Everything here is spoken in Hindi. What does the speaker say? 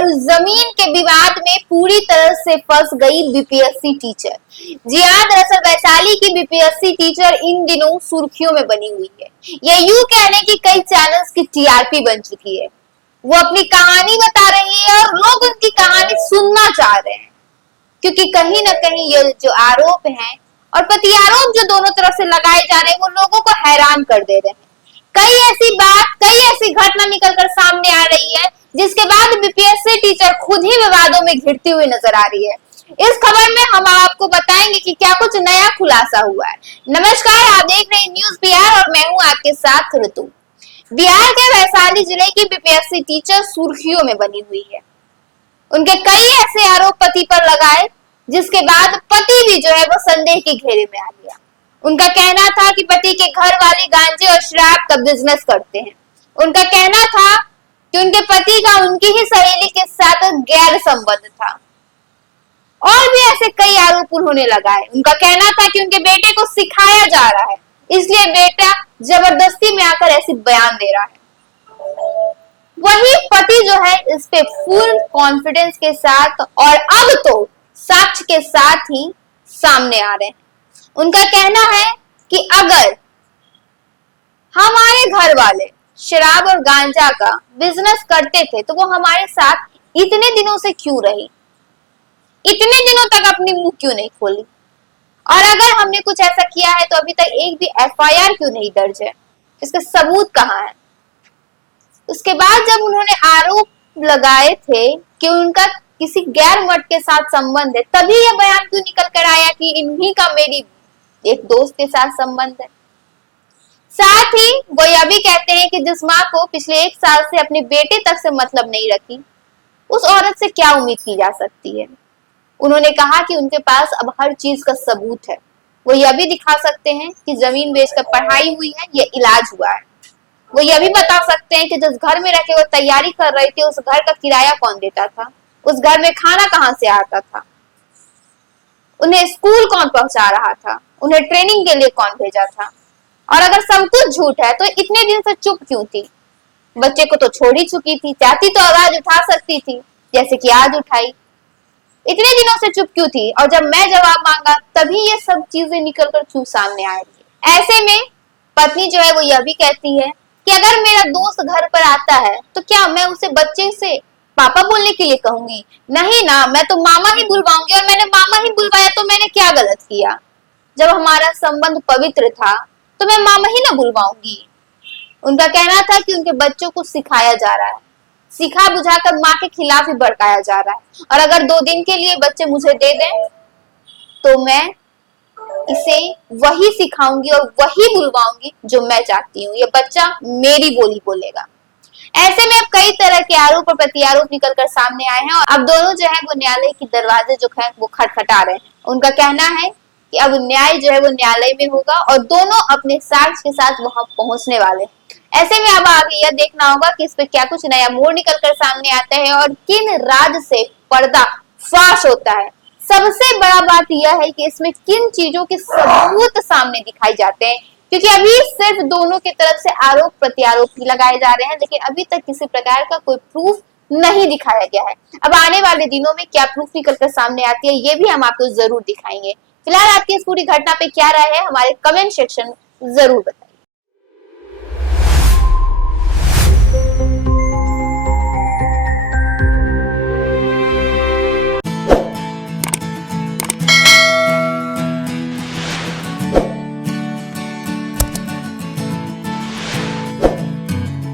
और जमीन के विवाद में पूरी तरह से फंस गई बीपीएससी टीचर। जी हाँ, दरअसल वैशाली की बीपीएससी टीचर इन दिनों सुर्खियों में बनी हुई है। ये यूं कहने की कई चैनल्स की टीआरपी बन चुकी है। वो अपनी कहानी बता रही है और लोग उनकी कहानी सुनना चाह रहे हैं, क्योंकि कहीं ना कहीं ये जो आरोप हैं और प्रत्यारोप जो दोनों तरफ से लगाए जा रहे हैं वो लोगों को हैरान कर दे रहे हैं। कई ऐसी घटना निकलकर सामने आ रही है जिसके बाद बीपीएससी टीचर खुद ही विवादों में घिरती हुई नजर आ रही है। इस खबर में हम आपको बताएंगे कि क्या कुछ नया खुलासा हुआ है। नमस्कार, आप देख रहे हैं न्यूज बिहार और मैं हूं आपके साथ ऋतु। बिहार के वैशाली जिले की बीपीएससी टीचर सुर्खियों में बनी हुई है। उनके कई ऐसे आरोप पति पर लगाए जिसके बाद पति भी जो है वो संदेह के घेरे में आ गया। उनका कहना था कि पति के घर वाले गांजे और शराब का बिजनेस करते हैं। उनका कहना था कि उनके पति का उनकी ही सहेली के साथ गैर संबंध था और भी ऐसे कई आरोप उन्होंने लगाए। उनका कहना था कि उनके बेटे को सिखाया जा रहा है, इसलिए बेटा जबरदस्ती में आकर ऐसी बयान दे रहा है। वही पति जो है इस पे फुल कॉन्फिडेंस के साथ और अब तो साक्ष्य के साथ ही सामने आ रहे हैं। उनका कहना है कि अगर हमारे घर वाले शराब और गांजा का बिजनेस करते थे तो वो हमारे साथ इतने दिनों से क्यों रही, इतने दिनों तक अपनी मुंह क्यों नहीं खोली, और अगर हमने कुछ ऐसा किया है तो अभी तक एक भी एफआईआर क्यों नहीं दर्ज है, इसका सबूत कहाँ है। उसके बाद जब उन्होंने आरोप लगाए थे कि उनका किसी गैर मर्द के साथ संबंध है, तभी यह बयान क्यों निकल कर आया कि इन्हीं का मेरी एक दोस्त के साथ संबंध है। साथ ही वो यह भी कहते हैं कि जिस माँ को पिछले 1 साल से अपने बेटे तक से मतलब नहीं रखी, उस औरत से क्या उम्मीद की जा सकती है। उन्होंने कहा कि उनके पास अब हर चीज का सबूत है। वो यह भी दिखा सकते हैं कि जमीन बेचकर पढ़ाई हुई है, यह इलाज हुआ है। वो यह भी बता सकते हैं कि जिस घर में रखे वो तैयारी कर रहे थे उस घर का किराया कौन देता था, उस घर में खाना कहाँ से आता था, उन्हें स्कूल कौन पहुंचा रहा था, उन्हें ट्रेनिंग के लिए कौन भेजा था। और अगर सब कुछ झूठ है तो इतने दिन से चुप क्यों थी। बच्चे को तो छोड़ ही चुकी थी, चाहती तो आवाज उठा सकती थी जैसे कि आज उठाई। इतने दिनों से चुप क्यों थी, और जब मैं जवाब मांगा तभी ये सब चीजें निकलकर क्यों सामने आ रही है। ऐसे में पत्नी जो है वो यह भी कहती है कि अगर मेरा दोस्त घर पर आता है तो क्या मैं उसे बच्चे से पापा बोलने के लिए कहूंगी? नहीं ना, मैं तो मामा ही बुलवाऊंगी, और मैंने मामा ही बुलवाया तो मैंने क्या गलत किया। जब हमारा संबंध पवित्र था तो मैं मामा ही ना बुलवाऊंगी। उनका कहना था कि उनके बच्चों को सिखाया जा रहा है, सिखा बुझाकर माँ के खिलाफ ही भड़काया जा रहा है, और अगर 2 दिन के लिए बच्चे मुझे दे दें तो मैं इसे वही सिखाऊंगी और वही बुलवाऊंगी जो मैं चाहती हूँ। ये बच्चा मेरी बोली बोलेगा। ऐसे में अब कई तरह के आरोप और प्रत्यारोप निकलकर सामने आए हैं और अब दोनों जो है वो न्यायालय के दरवाजे जो है वो खटखटा रहे हैं। उनका कहना है कि अब न्याय जो है वो न्यायालय में होगा और दोनों अपने साक्ष्य के साथ वहां पहुंचने वाले। ऐसे में अब आगे यह देखना होगा कि इस पे क्या कुछ नया मोड़ निकलकर सामने आता है और किन राज से पर्दा फाश होता है। सबसे बड़ा बात यह है कि इसमें किन चीजों के सबूत सामने दिखाई जाते हैं, क्योंकि अभी सिर्फ दोनों की तरफ से आरोप प्रत्यारोप ही लगाए जा रहे हैं, लेकिन अभी तक किसी प्रकार का कोई प्रूफ नहीं दिखाया गया है। अब आने वाले दिनों में क्या प्रूफ निकलकर सामने आती है ये भी हम आपको जरूर दिखाएंगे। फिलहाल आपकी इस पूरी घटना पे क्या राय है हमारे कमेंट सेक्शन में जरूर बताइए।